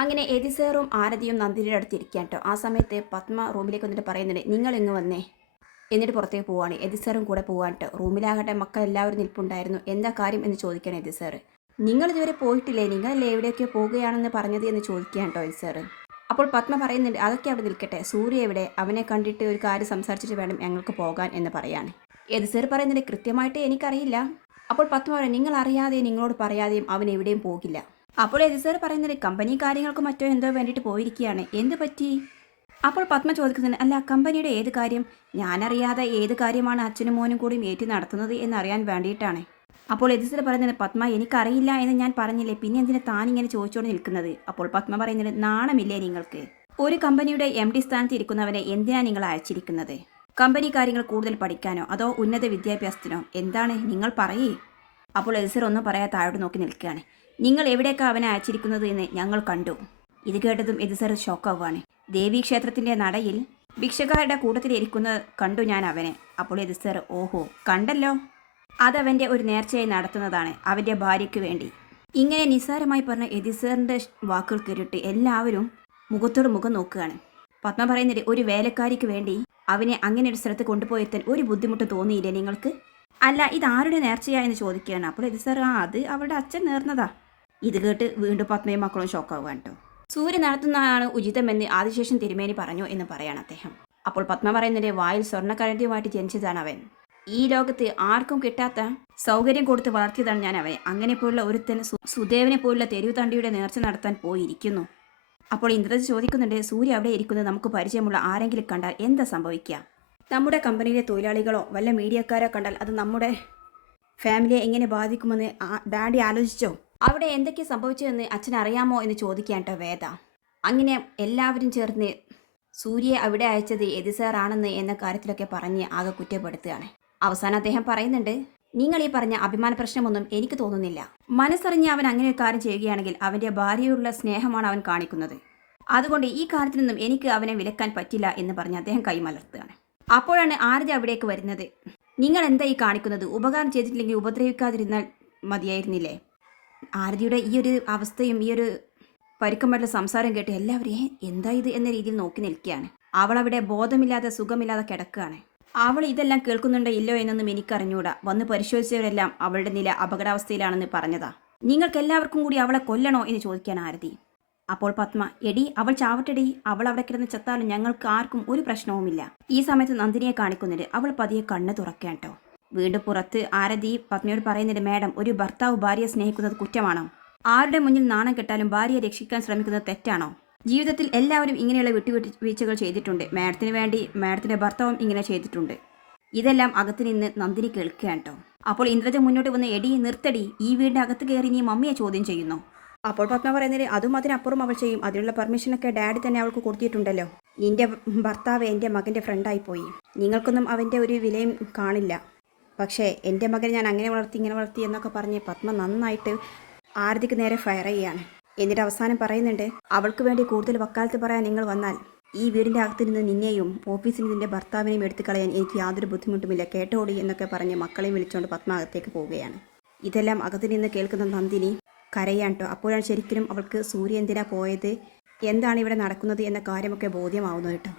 അങ്ങനെ എതിസേറും ആരതിയും നന്ദിനിയുടെ അടുത്ത് ഇരിക്കാൻ കേട്ടോ. ആ സമയത്ത് പത്മ റൂമിലേക്ക് വന്നിട്ട് പറയുന്നുണ്ട് നിങ്ങൾ ഇങ്ങ് വന്നേ. എന്നിട്ട് പുറത്തേക്ക് പോവാണ്. എതിസേറും കൂടെ പോവാൻ കേട്ടോ. റൂമിലാകട്ടെ മക്കൾ എല്ലാവരും നിൽപ്പുണ്ടായിരുന്നു. എന്താ കാര്യം? എന്ന് ചോദിക്കണം എതിസേർ നിങ്ങൾ ഇതുവരെ പോയിട്ടില്ലേ? നിങ്ങളല്ലേ എവിടെയൊക്കെ പോവുകയാണെന്ന് പറഞ്ഞത്? എന്ന് ചോദിക്കുകയാണ് കേട്ടോ എതിസേർ അപ്പോൾ പത്മ പറയുന്നുണ്ട് അതൊക്കെ അവിടെ നിൽക്കട്ടെ. സൂര്യ എവിടെ? അവനെ കണ്ടിട്ട് ഒരു കാര്യം സംസാരിച്ചിട്ട് വേണം ഞങ്ങൾക്ക് പോകാൻ എന്ന് പറയാണ്. എതിസേർ പറയുന്നുണ്ട് കൃത്യമായിട്ട് എനിക്കറിയില്ല. അപ്പോൾ പത്മ പറയും നിങ്ങൾ അറിയാതെയും നിങ്ങളോട് പറയാതെയും അവൻ എവിടെയും പോകില്ല. അപ്പോൾ എതിസേർ പറയുന്നത് കമ്പനി കാര്യങ്ങൾക്ക് മറ്റോ എന്തോ വേണ്ടിയിട്ട് പോയിരിക്കുകയാണ്. എന്ത് പറ്റി? അപ്പോൾ പത്മ ചോദിക്കുന്നത് അല്ല കമ്പനിയുടെ ഏത് കാര്യം? ഞാനറിയാതെ ഏത് കാര്യമാണ് അച്ഛനും മോനും കൂടി ഏറ്റി നടത്തുന്നത് എന്നറിയാൻ വേണ്ടിയിട്ടാണ്. അപ്പോൾ എതിസേർ പറയുന്നത് പത്മ എനിക്കറിയില്ല എന്ന് ഞാൻ പറഞ്ഞില്ലേ? പിന്നെ എന്തിനാ താനിങ്ങനെ ചോദിച്ചുകൊണ്ട് നിൽക്കുന്നത്? അപ്പോൾ പത്മ പറയുന്നത് നാണമില്ലേ നിങ്ങൾക്ക്? ഒരു കമ്പനിയുടെ എം ഡി സ്ഥാനത്ത് ഇരിക്കുന്നവനെ എന്തിനാണ് നിങ്ങൾ അയച്ചിരിക്കുന്നത്? കമ്പനി കാര്യങ്ങൾ കൂടുതൽ പഠിക്കാനോ അതോ ഉന്നത വിദ്യാഭ്യാസത്തിനോ? എന്താണ്? നിങ്ങൾ പറയേ. അപ്പോൾ എതിസർ ഒന്നും പറയാതെ താഴോട്ട് നോക്കി നിൽക്കുകയാണ്. നിങ്ങൾ എവിടേക്കാ അവനെ അയച്ചിരിക്കുന്നത് എന്ന് ഞങ്ങൾ കണ്ടു. ഇത് കേട്ടതും എതിസർ ഷോക്കാവുകയാണ്. ദേവി ക്ഷേത്രത്തിന്റെ നടയിൽ ഭിക്ഷക്കാരുടെ കൂട്ടത്തിൽ ഇരിക്കുന്നത് കണ്ടു ഞാൻ അവനെ. അപ്പോൾ എതിസർ ഓഹോ കണ്ടല്ലോ. അതവന്റെ ഒരു നേർച്ചയായി നടത്തുന്നതാണ് അവന്റെ ഭാര്യയ്ക്ക് വേണ്ടി. ഇങ്ങനെ നിസ്സാരമായി പറഞ്ഞ എതിസറിന്റെ വാക്കുകൾ കേട്ടിട്ട് എല്ലാവരും മുഖത്തോട് മുഖം നോക്കുകയാണ്. പത്മ പറയുന്നത് ഒരു വേലക്കാരിക്ക് വേണ്ടി അവനെ അങ്ങനെ ഒരു സ്ഥലത്ത് കൊണ്ടുപോയെത്താൻ ഒരു ബുദ്ധിമുട്ട് തോന്നിയില്ലേ നിങ്ങൾക്ക്? അല്ല ഇത് ആരുടെ നേർച്ചയാ? എന്ന് ചോദിക്കുകയാണ്. അപ്പോൾ ഇത് സാർ ആ അത് അവളുടെ അച്ഛൻ നേർന്നതാ. ഇത് കേട്ട് വീണ്ടും പത്മയും മക്കളും ഷോക്കാവുകയാണ് കേട്ടോ. സൂര്യ നടത്തുന്നതാണ് ഉചിതമെന്ന് ആദിശേഷൻ തിരുമേനി പറഞ്ഞു എന്ന് പറയാണ് അദ്ദേഹം. അപ്പോൾ പത്മ പറയുന്നതിന്റെ വായിൽ സ്വർണക്കരണ്ടിയുമായിട്ട് ജനിച്ചതാണ് അവൻ. ഈ ലോകത്ത് ആർക്കും കിട്ടാത്ത സൗകര്യം കൊടുത്ത് വളർത്തിയതാണ് ഞാൻ അവനെ. അങ്ങനെ പോലുള്ള ഒരുത്തൻ സുദേവനെ പോലുള്ള തെരുവ് തണ്ടിയുടെ നേർച്ച നടത്താൻ പോയിരിക്കുന്നു. അപ്പോൾ ഇന്ദ്രൻ ചോദിക്കുന്നുണ്ട് സൂര്യ അവിടെ ഇരിക്കുന്നത് നമുക്ക് പരിചയമുള്ള ആരെങ്കിലും കണ്ടാൽ എന്താ സംഭവിക്കുക? നമ്മുടെ കമ്പനിയിലെ തൊഴിലാളികളോ വല്ല മീഡിയക്കാരോ കണ്ടാൽ അത് നമ്മുടെ ഫാമിലിയെ എങ്ങനെ ബാധിക്കുമെന്ന് ഡാഡി ആലോചിച്ചോ? അവിടെ എന്തൊക്കെ സംഭവിച്ചതെന്ന് അച്ഛൻ അറിയാമോ എന്ന് ചോദിക്കാൻ വേദ. അങ്ങനെ എല്ലാവരും ചേർന്ന് സൂര്യയെ അവിടെ അയച്ചത് എതിസാറാണെന്ന് എന്ന കാര്യത്തിലൊക്കെ പറഞ്ഞ് ആകെ കുറ്റപ്പെടുത്തുകയാണ്. അവസാനം അദ്ദേഹം പറയുന്നുണ്ട് നിങ്ങൾ ഈ പറഞ്ഞ അഭിമാന പ്രശ്നമൊന്നും എനിക്ക് തോന്നുന്നില്ല. മനസ്സറിഞ്ഞ് അവൻ അങ്ങനെ ഒരു കാര്യം ചെയ്യുകയാണെങ്കിൽ അവന്റെ ഭാര്യയോടുള്ള സ്നേഹമാണ് അവൻ കാണിക്കുന്നത്. അതുകൊണ്ട് ഈ കാര്യത്തിൽ നിന്നും എനിക്ക് അവനെ വിലക്കാൻ പറ്റില്ല എന്ന് പറഞ്ഞ് അദ്ദേഹം കൈമലർത്തുകയാണ്. അപ്പോഴാണ് ആരതി അവിടേക്ക് വരുന്നത്. നിങ്ങൾ എന്താ ഈ കാണിക്കുന്നത്? ഉപകാരം ചെയ്തിട്ടില്ലെങ്കിൽ ഉപദ്രവിക്കാതിരുന്നാൽ മതിയായിരുന്നില്ലേ? ആരതിയുടെ ഈ ഒരു അവസ്ഥയും ഈ ഒരു പരുക്കമായിട്ടുള്ള സംസാരം കേട്ട് എല്ലാവരെയും എന്താ ഇത്? എന്ന രീതിയിൽ നോക്കി നിൽക്കുകയാണ്. അവൾ അവിടെ ബോധമില്ലാതെ സുഖമില്ലാതെ കിടക്കുകയാണ്. അവൾ ഇതെല്ലാം കേൾക്കുന്നുണ്ടോ ഇല്ലോ എന്നൊന്നും എനിക്കറിഞ്ഞൂടാ. വന്ന് പരിശോധിച്ചവരെല്ലാം അവളുടെ നില അപകടാവസ്ഥയിലാണെന്ന് പറഞ്ഞതാ. നിങ്ങൾക്ക് എല്ലാവർക്കും കൂടി അവളെ കൊല്ലണോ? എന്ന് ചോദിക്കാൻ ആരതി. അപ്പോൾ പത്മ എടി അവൾ ചാവട്ടെടി. അവൾ അവിടെ കിടന്ന് ചത്താലും ഞങ്ങൾക്ക് ആർക്കും ഒരു പ്രശ്നവുമില്ല. ഈ സമയത്ത് നന്ദിനിയെ കാണിക്കുന്നുണ്ട്. അവൾ പതിയെ കണ്ണ് തുറക്കാൻ കേട്ടോ വീണ്ടും പുറത്ത് ആരതി പത്നിയോട് പറയുന്നുണ്ട് മാഡം ഒരു ഭർത്താവ് ഭാര്യയെ സ്നേഹിക്കുന്നത് കുറ്റമാണോ? ആരുടെ മുന്നിൽ നാണം കെട്ടാലും ഭാര്യയെ രക്ഷിക്കാൻ ശ്രമിക്കുന്നത് തെറ്റാണോ? ജീവിതത്തിൽ എല്ലാവരും ഇങ്ങനെയുള്ള വിട്ടുവീഴ്ചകൾ ചെയ്തിട്ടുണ്ട്. മാഡത്തിന് വേണ്ടി മാഡത്തിന്റെ ഭർത്താവും ഇങ്ങനെ ചെയ്തിട്ടുണ്ട്. ഇതെല്ലാം അകത്ത് നിന്ന് നന്ദിനി കേൾക്കുകയാണ് കേട്ടോ അപ്പോൾ ഇന്ദ്രജ മുന്നോട്ട് വന്ന് എടി നിർത്തടി. ഈ വീടിന്റെ അകത്ത് കയറി നീ മമ്മിയെ ചോദ്യം ചെയ്യുന്നു. അപ്പോൾ പത്മ പറയുന്നത് അതും അതിനപ്പുറം അവൾ ചെയ്യും. അതിനുള്ള പെർമിഷനൊക്കെ ഡാഡി തന്നെ അവൾക്ക് കൊടുത്തിട്ടുണ്ടല്ലോ. നിന്റെ ഭർത്താവ് എന്റെ മകന്റെ ഫ്രണ്ടായി പോയി. നിങ്ങൾക്കൊന്നും അവന്റെ ഒരു വിലയും കാണില്ല. പക്ഷേ എന്റെ മകനെ ഞാൻ അങ്ങനെ വളർത്തി ഇങ്ങനെ വളർത്തി എന്നൊക്കെ പറഞ്ഞ് പത്മ നന്നായിട്ട് ആരതിക്ക് നേരെ ഫയർ ചെയ്യാണ് എന്നിട്ട് അവസാനം പറയുന്നുണ്ട് അവൾക്ക് വേണ്ടി കൂടുതൽ വക്കാലത്ത് പറയാൻ നിങ്ങൾ വന്നാൽ ഈ വീടിന്റെ അകത്ത് നിന്ന് നിന്നെയും ഓഫീസിൽ നിന്നെ ഭർത്താവിനെയും എടുത്തു കളയാൻ എനിക്ക് യാതൊരു ബുദ്ധിമുട്ടുമില്ല. കേട്ടോടി എന്നൊക്കെ പറഞ്ഞ് മക്കളെയും വിളിച്ചുകൊണ്ട് പത്മ അകത്തേക്ക് പോവുകയാണ്. ഇതെല്ലാം അകത്ത് നിന്ന് കേൾക്കുന്ന നന്ദിനി കരയാൻ കേട്ടോ അപ്പോഴാണ് ശരിക്കും അവൾക്ക് സൂര്യ എന്തിനാ പോയത്? എന്താണ് ഇവിടെ നടക്കുന്നത്? എന്ന കാര്യമൊക്കെ ബോധ്യമാവുന്നത് കേട്ടോ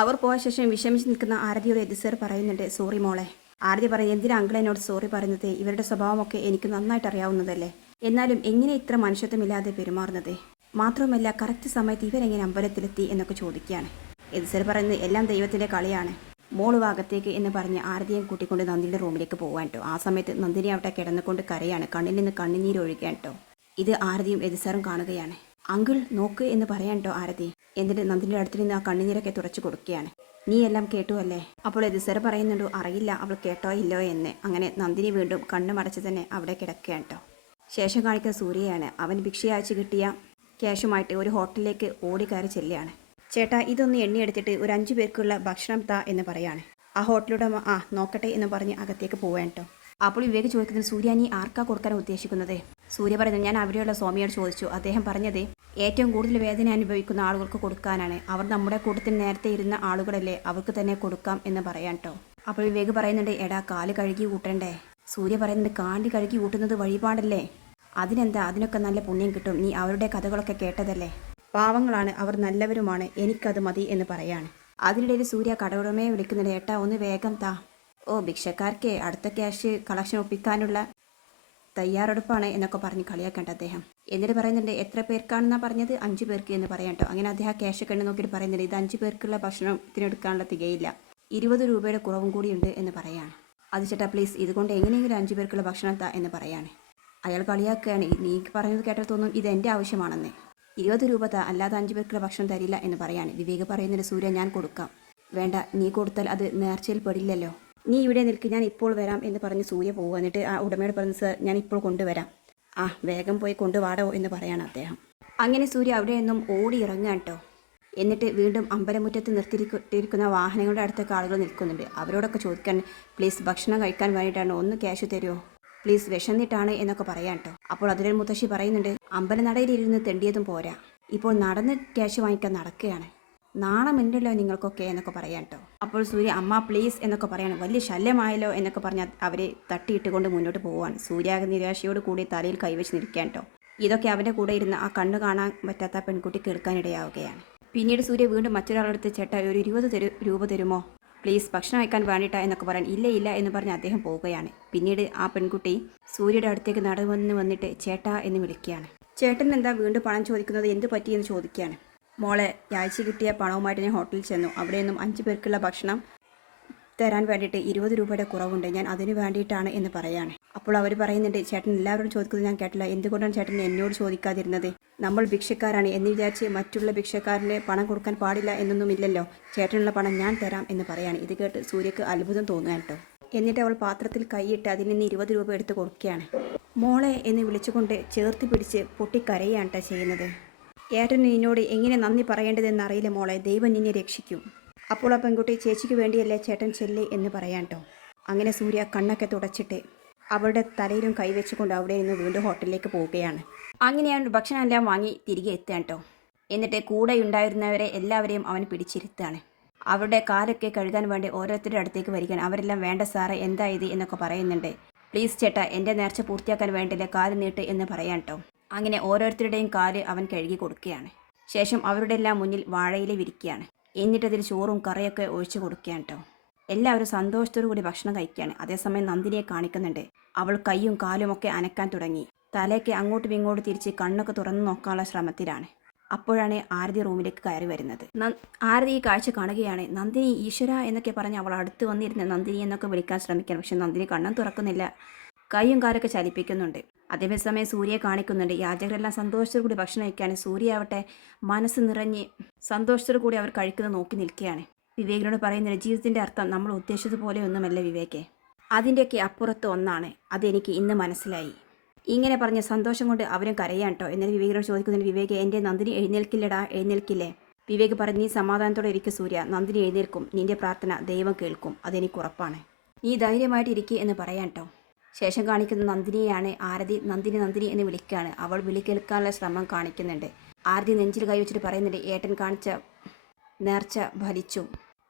അവർ പോയ ശേഷം വിഷമിച്ച് നിൽക്കുന്ന ആരതിയുടെ എതിസർ പറയുന്നുണ്ട് സോറി മോളെ ആരതി പറയും എന്തിനാ അങ്കിൾ എന്നോട് സോറി പറയുന്നത്? ഇവരുടെ സ്വഭാവമൊക്കെ എനിക്ക് നന്നായിട്ട് അറിയാവുന്നതല്ലേ? എന്നാലും എങ്ങനെ ഇത്ര മനുഷ്യത്വമില്ലാതെ പെരുമാറുന്നത്? മാത്രവുമല്ല കറക്റ്റ് സമയത്ത് ഇവരെങ്ങനെ അമ്പലത്തിലെത്തി എന്നൊക്കെ ചോദിക്കുകയാണ്. എതിസർ പറയുന്നത് എല്ലാം ദൈവത്തിന്റെ കളിയാണ്. മോൾ ഭാഗത്തേക്ക് എന്ന് പറഞ്ഞ് ആരതിയും കൂട്ടിക്കൊണ്ട് നന്ദിയുടെ റൂമിലേക്ക് പോകാൻ കേട്ടോ ആ സമയത്ത് നന്ദിനി അവിടെ കിടന്നുകൊണ്ട് കരയാണ്. കണ്ണിൽ നിന്ന് കണ്ണുനീര് ഒഴുകാൻ കേട്ടോ ഇത് ആരതിയും എതിസാറും കാണുകയാണ്. അങ്കിൾ നോക്ക് എന്ന് പറയാൻ കേട്ടോ ആരതി. എന്നിട്ട് നന്ദിന്റെ അടുത്ത് നിന്ന് ആ കണ്ണുനീരൊക്കെ തുറച്ചു കൊടുക്കുകയാണ്. നീ എല്ലാം കേട്ടു അല്ലേ? അപ്പോൾ എതിസർ പറയുന്നുണ്ടോ അറിയില്ല അവൾ കേട്ടോ ഇല്ലോ എന്ന്. അങ്ങനെ നന്ദിനി വീണ്ടും കണ്ണു മടച്ച് തന്നെ അവിടെ കിടക്കുകയാണ് ശേഷം കാണിക്കുന്ന സൂര്യയാണ്. അവൻ ഭിക്ഷ അയച്ചു കിട്ടിയ ക്യാഷുമായിട്ട് ഒരു ഹോട്ടലിലേക്ക് ഓടിക്കയറി ചെല്ലുകയാണ്. ചേട്ടാ ഇതൊന്ന് എണ്ണിയെടുത്തിട്ട് ഒരു അഞ്ചു പേർക്കുള്ള ഭക്ഷണം താ എന്ന് പറയാണ്. ആ ഹോട്ടലുടമ ആ നോക്കട്ടെ എന്ന് പറഞ്ഞ് അകത്തേക്ക് പോവാൻ കേട്ടോ അപ്പോൾ വിവേക് ചോദിക്കുന്നത് സൂര്യ നീ ആർക്കാ കൊടുക്കാൻ ഉദ്ദേശിക്കുന്നത്? സൂര്യ പറയുന്നത് ഞാൻ അവിടെയുള്ള സ്വാമിയോട് ചോദിച്ചു. അദ്ദേഹം പറഞ്ഞത് ഏറ്റവും കൂടുതൽ വേദന അനുഭവിക്കുന്ന ആളുകൾക്ക് കൊടുക്കാനാണ്. അവർ നമ്മുടെ കൂട്ടത്തിൽ നേരത്തെ ഇരുന്ന ആളുകളല്ലേ അവർക്ക് തന്നെ കൊടുക്കാം എന്ന് പറയാൻ കേട്ടോ അപ്പോൾ വിവേക് പറയുന്നുണ്ട് എടാ കാൽ കഴുകി കൂട്ടണ്ടേ സൂര്യ പറയുന്നുണ്ട് കാണ്ടി കഴുകി കൂട്ടുന്നത് വഴിപാടല്ലേ? അതിനെന്താ? അതിനൊക്കെ നല്ല പുണ്യം കിട്ടും. നീ അവരുടെ കഥകളൊക്കെ കേട്ടതല്ലേ? പാവങ്ങളാണ് അവർ നല്ലവരുമാണ്. എനിക്കത് മതി എന്ന് പറയാണ്. അതിനിടയിൽ സൂര്യ കടവുടമയെ വിളിക്കുന്നുണ്ട് ഏട്ടാ ഒന്ന് വേഗം താ. ഓ ഭിക്ഷക്കാർക്ക് അടുത്ത ക്യാഷ് കളക്ഷൻ ഒപ്പിക്കാനുള്ള തയ്യാറെടുപ്പാണ് എന്നൊക്കെ പറഞ്ഞ് കളിയാക്കേണ്ട അദ്ദേഹം. എന്നിട്ട് പറയുന്നുണ്ട് എത്ര പേർക്കാണെന്നാ പറഞ്ഞത്? അഞ്ച് പേർക്ക് എന്ന് പറയാം കേട്ടോ അങ്ങനെ അദ്ദേഹം ക്യാഷ് കണ്ട് നോക്കിയിട്ട് പറയുന്നുണ്ട് ഇത് അഞ്ച് പേർക്കുള്ള ഭക്ഷണം ഇതിനെടുക്കാനുള്ള തികയില്ല. ഇരുപത് രൂപയുടെ കുറവും കൂടിയുണ്ട് എന്ന് പറയാണ്. അത് ചേട്ടാ പ്ലീസ് ഇതുകൊണ്ട് എങ്ങനെയെങ്കിലും അഞ്ച് പേർക്കുള്ള ഭക്ഷണം താ എന്ന് പറയാണ്. അയാൾ കളിയാക്കുകയാണ് നീ പറഞ്ഞത് കേട്ടാൽ തോന്നും ഇത് എന്റെ ആവശ്യമാണെന്ന്. ഇരുപത് രൂപ താ അല്ലാതെ അഞ്ച് പേർക്കുള്ള ഭക്ഷണം തരില്ല എന്ന് പറയാണ്. വിവേക് പറയുന്നതിന് സൂര്യ ഞാൻ കൊടുക്കാം. വേണ്ട നീ കൊടുത്താൽ അത് നേർച്ചയിൽ പെടില്ലല്ലോ. നീ ഇവിടെ നിൽക്ക് ഞാൻ ഇപ്പോൾ വരാം എന്ന് പറഞ്ഞ് സൂര്യ പോകുക എന്നിട്ട് ആ ഉടമയോട് പറഞ്ഞ് സർ ഞാൻ ഇപ്പോൾ കൊണ്ടുവരാം. ആ വേഗം പോയി കൊണ്ടുവാടോ എന്ന് പറയാണ് അദ്ദേഹം. അങ്ങനെ സൂര്യ അവിടെ നിന്നും ഓടി ഇറങ്ങാൻ കേട്ടോ എന്നിട്ട് വീണ്ടും അമ്പലമുറ്റത്ത് നിർത്തിയിരിക്കുന്ന വാഹനങ്ങളുടെ അടുത്തൊക്കെ ആളുകൾ നിൽക്കുന്നുണ്ട്. അവരോടൊക്കെ ചോദിക്കാൻ പ്ലീസ് ഭക്ഷണം കഴിക്കാൻ വേണ്ടിയിട്ടാണ് ഒന്ന് ക്യാഷ് തരുമോ പ്ലീസ് വിശന്നിട്ടാണ് എന്നൊക്കെ പറയാം കേട്ടോ അപ്പോൾ അതിലൊരു മുത്തശ്ശി പറയുന്നുണ്ട് അമ്പലനടയിലിരുന്ന് തെണ്ടിയതും പോരാ. ഇപ്പോൾ നടന്ന് ക്യാഷ് വാങ്ങിക്കാൻ നടക്കുകയാണ്. നാണമുണ്ടല്ലോ നിങ്ങൾക്കൊക്കെ എന്നൊക്കെ പറയാം കേട്ടോ അപ്പോൾ സൂര്യ അമ്മ പ്ലീസ് എന്നൊക്കെ പറയാണ്. വലിയ ശല്യമായല്ലോ എന്നൊക്കെ പറഞ്ഞ് അവരെ തട്ടിയിട്ടുകൊണ്ട് മുന്നോട്ട് പോവാണ് സൂര്യ നിരാശയോട് കൂടി തലയിൽ കൈവച്ച് നിൽക്കാൻ കേട്ടോ. ഇതൊക്കെ അവന്റെ കൂടെ ഇരുന്ന് ആ കണ്ണ് കാണാൻ പറ്റാത്ത പെൺകുട്ടി കേൾക്കാനിടയാവുകയാണ് പിന്നീട് സൂര്യ വീണ്ടും മറ്റൊരാളെടുത്ത് ചേട്ട ഒരു ഇരുപത് തരു രൂപ തരുമോ? പ്ലീസ് ഭക്ഷണം വയ്ക്കാൻ വേണ്ടിയിട്ടാ എന്നൊക്കെ പറയാൻ ഇല്ല ഇല്ല എന്ന് പറഞ്ഞ് അദ്ദേഹം പോവുകയാണ്. പിന്നീട് ആ പെൺകുട്ടി സൂര്യയുടെ അടുത്തേക്ക് നടന്നു വന്നിട്ട് ചേട്ടാ എന്ന് വിളിക്കുകയാണ്. ചേട്ടൻ എന്താ വീണ്ടും പണം ചോദിക്കുന്നത്? എന്ത് പറ്റിയെന്ന് ചോദിക്കുകയാണ്. മോളെ ആഴ്ച കിട്ടിയ പണവുമായിട്ട് ഞാൻ ഹോട്ടലിൽ ചെന്നു. അവിടെ നിന്നും അഞ്ച് പേർക്കുള്ള ഭക്ഷണം തരാൻ വേണ്ടിയിട്ട് ഇരുപത് രൂപയുടെ കുറവുണ്ട്. ഞാൻ അതിന് വേണ്ടിയിട്ടാണ് എന്ന് പറയാണ്. അപ്പോൾ അവർ പറയുന്നുണ്ട് ചേട്ടൻ എല്ലാവരോടും ചോദിക്കുന്നത് ഞാൻ കേട്ടില്ല. എന്തുകൊണ്ടാണ് ചേട്ടൻ എന്നോട് ചോദിക്കാതിരുന്നത്? നമ്മൾ ഭിക്ഷക്കാരാണ് എന്ന് വിചാരിച്ച് മറ്റുള്ള ഭിക്ഷക്കാരന് പണം കൊടുക്കാൻ പാടില്ല എന്നൊന്നും എന്നൊന്നുമില്ലല്ലോ ചേട്ടനുള്ള പണം ഞാൻ തരാം എന്ന് പറയാണ്. ഇത് കേട്ട് സൂര്യക്ക് അത്ഭുതം തോന്നുക കേട്ടോ. എന്നിട്ട് അവൾ പാത്രത്തിൽ കൈയിട്ട് അതിൽ നിന്ന് ഇരുപത് രൂപ എടുത്ത് കൊടുക്കുകയാണ്. മോളെ എന്ന് വിളിച്ചുകൊണ്ട് ചേർത്ത് പിടിച്ച് പൊട്ടിക്കരയാണ് കേട്ടോ ചെയ്യുന്നത്. ഏട്ടൻ നിന്നോട് എങ്ങനെ നന്ദി പറയേണ്ടതെന്ന് അറിയില്ല മോളെ. ദൈവം നിന്നെ രക്ഷിക്കും. അപ്പോൾ ആ പെൺകുട്ടി ചേച്ചിക്ക് വേണ്ടിയല്ലേ ചേട്ടൻ ചെല്ലേ എന്ന് പറയാൻ കേട്ടോ അങ്ങനെ സൂര്യ കണ്ണൊക്കെ തുടച്ചിട്ട് അവളുടെ തലയിലും കൈവച്ചുകൊണ്ട് അവിടെ നിന്ന് വീണ്ടും ഹോട്ടലിലേക്ക് പോവുകയാണ്. അങ്ങനെയാണ് ഭക്ഷണം എല്ലാം വാങ്ങി തിരികെ എത്തുക കേട്ടോ എന്നിട്ട് കൂടെ ഉണ്ടായിരുന്നവരെ എല്ലാവരെയും അവൻ പിടിച്ചിരുത്താണ് അവരുടെ കാലൊക്കെ കഴുകാൻ വേണ്ടി ഓരോരുത്തരുടെ അടുത്തേക്ക് വരികയാണ്. അവരെല്ലാം വേണ്ട സാറേ എന്താ ഇത്? എന്നൊക്കെ പറയുന്നുണ്ട്. പ്ലീസ് ചേട്ടാ എന്റെ നേർച്ച പൂർത്തിയാക്കാൻ വേണ്ടില്ല കാൽ നീട്ട് എന്ന് പറയാൻ കേട്ടോ അങ്ങനെ ഓരോരുത്തരുടെയും കാൽ അവൻ കഴുകി കൊടുക്കുകയാണ്. ശേഷം അവരുടെ എല്ലാം മുന്നിൽ വാഴയില വിരിക്കുകയാണ്. എന്നിട്ടതിൽ ചോറും കറിയൊക്കെ ഒഴിച്ചു കൊടുക്കുകയാണ് കേട്ടോ എല്ലാവരും സന്തോഷത്തോടു കൂടി ഭക്ഷണം കഴിക്കുകയാണ്. അതേസമയം നന്ദിനിയെ കാണിക്കുന്നുണ്ട്. അവൾ കൈയും കാലുമൊക്കെ അനക്കാൻ തുടങ്ങി. തലയൊക്കെ അങ്ങോട്ടും ഇങ്ങോട്ടും തിരിച്ച് കണ്ണൊക്കെ തുറന്നു നോക്കാനുള്ള ശ്രമത്തിലാണ്. അപ്പോഴാണ് ആരതി റൂമിലേക്ക് കയറി വരുന്നത്. ആരതി ഈ കാഴ്ച കാണുകയാണ്. നന്ദിനി ഈശ്വര എന്നൊക്കെ പറഞ്ഞ് അവൾ അടുത്ത് വന്നിരുന്ന നന്ദിനി എന്നൊക്കെ വിളിക്കാൻ ശ്രമിക്കണം പക്ഷെ നന്ദിനി കണ്ണും തുറക്കുന്നില്ല. കൈയും കാലൊക്കെ ചലിപ്പിക്കുന്നുണ്ട്. അതേസമയം സൂര്യയെ കാണിക്കുന്നുണ്ട്. യാചകരെല്ലാം സന്തോഷത്തോടു കൂടി ഭക്ഷണം കഴിക്കുകയാണ് സൂര്യ ആവട്ടെ മനസ്സ് നിറഞ്ഞ് സന്തോഷത്തോടു കൂടി അവർ കഴിക്കുന്നത് നോക്കി നിൽക്കുകയാണ്. വിവേകിനോട് പറയുന്നത് ജീവിതത്തിന്റെ അർത്ഥം നമ്മൾ ഉദ്ദേശിച്ചതുപോലെ ഒന്നുമല്ല വിവേകെ. അതിന്റെയൊക്കെ അപ്പുറത്ത് ഒന്നാണ്. അതെനിക്ക് ഇന്ന് മനസ്സിലായി. ഇങ്ങനെ പറഞ്ഞ സന്തോഷം കൊണ്ട് അവരും കരയാൻ കേട്ടോ എന്നാൽ വിവേകിനോട് ചോദിക്കുന്നുണ്ട് വിവേക് എന്റെ നന്ദിനി എഴുന്നേൽക്കില്ലടാ? എഴുന്നേൽക്കില്ലേ? വിവേക് പറഞ്ഞ് നീ സമാധാനത്തോടെ ഇരിക്കും സൂര്യ. നന്ദിനി എഴുന്നേൽക്കും. നിന്റെ പ്രാർത്ഥന ദൈവം കേൾക്കും. അതെനിക്ക് ഉറപ്പാണ്. നീ ധൈര്യമായിട്ട് ഇരിക്കുക എന്ന് പറയാൻ കേട്ടോ ശേഷം കാണിക്കുന്ന നന്ദിനിയാണ് ആരതി നന്ദിനി നന്ദിനി എന്ന് വിളിക്കുകയാണ്. അവൾ വിളിക്കേൽക്കാനുള്ള ശ്രമം കാണിക്കുന്നുണ്ട്. ആരതി നെഞ്ചിൽ കൈവച്ചിട്ട് പറയുന്നുണ്ട് ഏട്ടൻ കാണിച്ച നേർച്ച ഫലിച്ചു.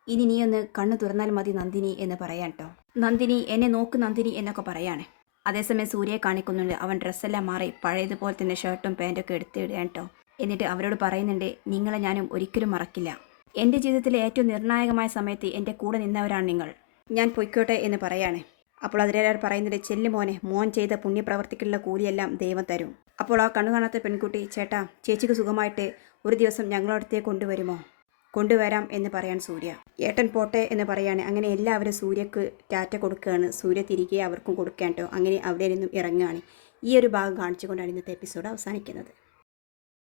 ഇനി നീ ഒന്ന് കണ്ണു തുറന്നാൽ മതി നന്ദിനി എന്ന് പറയാൻ കേട്ടോ നന്ദിനി എന്നെ നോക്ക് നന്ദിനി എന്നൊക്കെ പറയാണ്. അതേസമയം സൂര്യയെ കാണിക്കുന്നുണ്ട് അവൻ ഡ്രസ്സെല്ലാം മാറി പഴയതുപോലെ തന്നെ ഷർട്ടും പാന്റൊക്കെ എടുത്തിടുകയാണ് കേട്ടോ എന്നിട്ട് അവരോട് പറയുന്നുണ്ട് നിങ്ങളെ ഞാനും ഒരിക്കലും മറക്കില്ല. എന്റെ ജീവിതത്തിലെ ഏറ്റവും നിർണായകമായ സമയത്ത് എന്റെ കൂടെ നിന്നവരാണ് നിങ്ങൾ. ഞാൻ പൊയ്ക്കോട്ടെ എന്ന് പറയാണ്. അപ്പോൾ അതിലേറെ പറയുന്നത് ചെല്ലു മോനെ മോൻ ചെയ്ത പുണ്യപ്രവർത്തിക്കുള്ള കൂലിയെല്ലാം ദൈവം തരും. അപ്പോൾ ആ കണ്ണു കാണാത്ത പെൺകുട്ടി ചേട്ടാ ചേച്ചിക്ക് സുഖമായിട്ട് ഒരു ദിവസം ഞങ്ങളുടെ അടുത്തേക്ക് കൊണ്ടുവരുമോ? കൊണ്ടുവരാം എന്ന് പറയാൻ സൂര്യ. ഏട്ടൻ പോട്ടെ എന്ന് പറയാണ്. അങ്ങനെ എല്ലാവരും സൂര്യക്ക് ടാറ്റ കൊടുക്കുകയാണ്. സൂര്യ തിരികെ അവർക്കും കൊടുക്കാൻ കേട്ടോ. അങ്ങനെ അവിടെ നിന്നും ഇറങ്ങുകയാണ്. ഈ ഒരു ഭാഗം കാണിച്ചുകൊണ്ടാണ് ഇന്നത്തെ എപ്പിസോഡ് അവസാനിക്കുന്നത്.